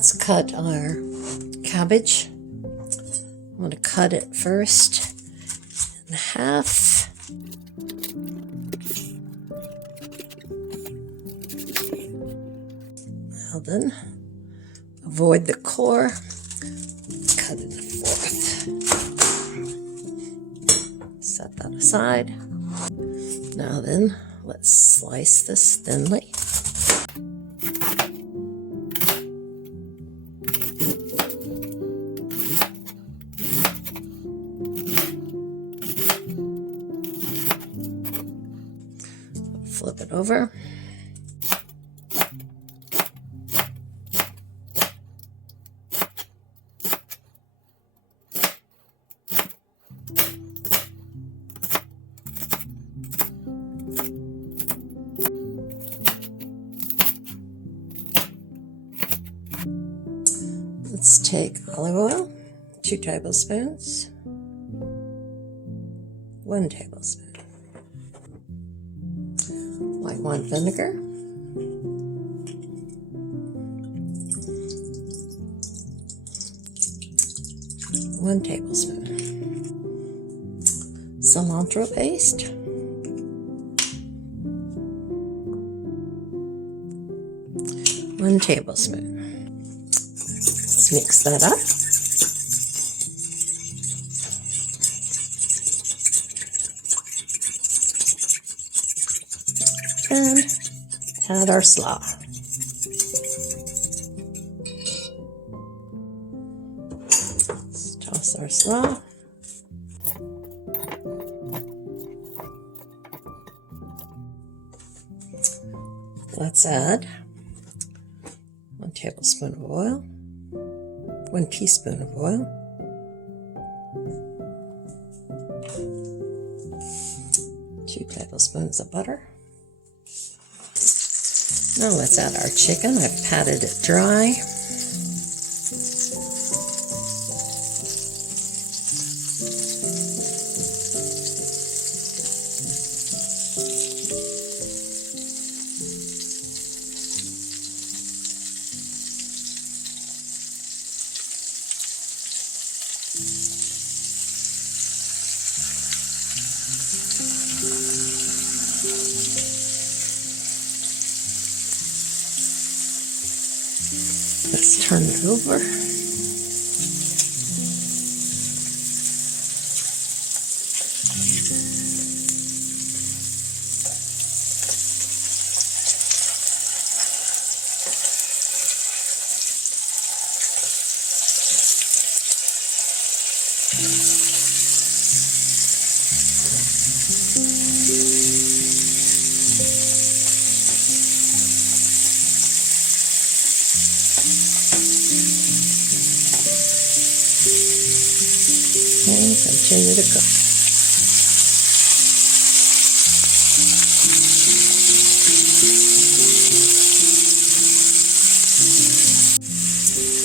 Let's cut our cabbage. I'm going to cut it first in half. Now then, avoid the core. Cut it in a fourth. Set that aside. Now then, let's slice this thinly. Flip it over. Let's take olive oil, 2 tablespoons, 1 tablespoon. White wine vinegar, 1 tablespoon. Cilantro paste, 1 tablespoon. Let's mix that up. And add our slaw. Let's toss our slaw. Let's add 1 tablespoon of oil, 1 teaspoon of oil, 2 tablespoons of butter. Now let's add our chicken. I've patted it dry. Let's turn it over. And continue to cook.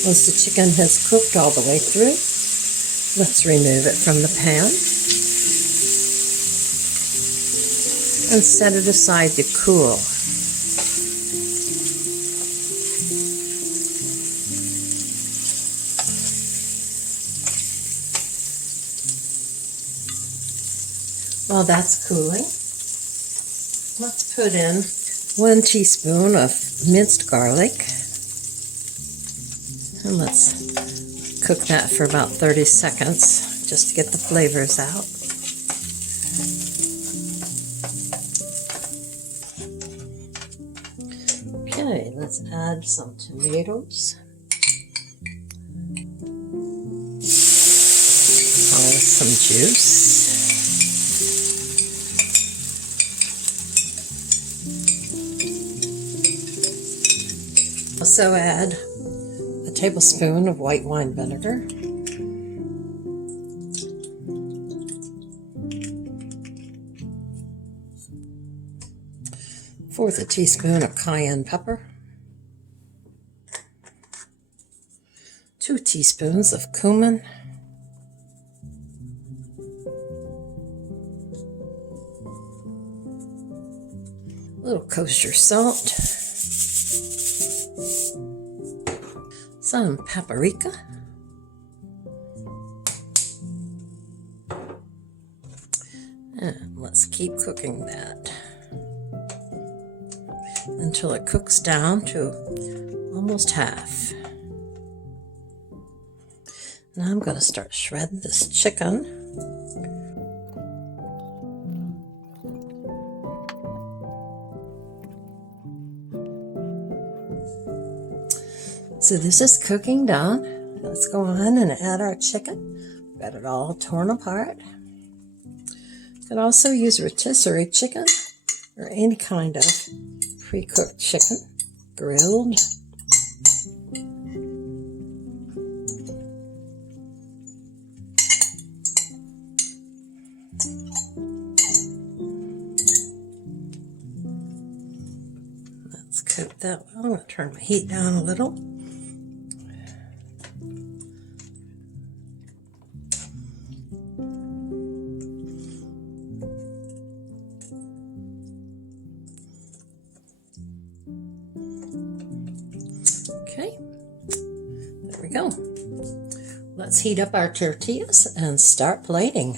Once the chicken has cooked all the way through, let's remove it from the pan and set it aside to cool. While that's cooling, let's put in 1 teaspoon of minced garlic, and let's cook that for about 30 seconds just to get the flavors out. Okay, let's add some tomatoes. Some juice. Also add a tablespoon of white wine vinegar, fourth a teaspoon of cayenne pepper, 2 teaspoons of cumin, a little kosher salt, some paprika. And let's keep cooking that until it cooks down to almost half. Now I'm going to start shredding this chicken. So this is cooking done. Let's go on and add our chicken. Got it all torn apart. You can also use rotisserie chicken or any kind of pre-cooked chicken, grilled. Let's cook that well. I'm going to turn my heat down a little. Okay, there we go. Let's heat up our tortillas and start plating.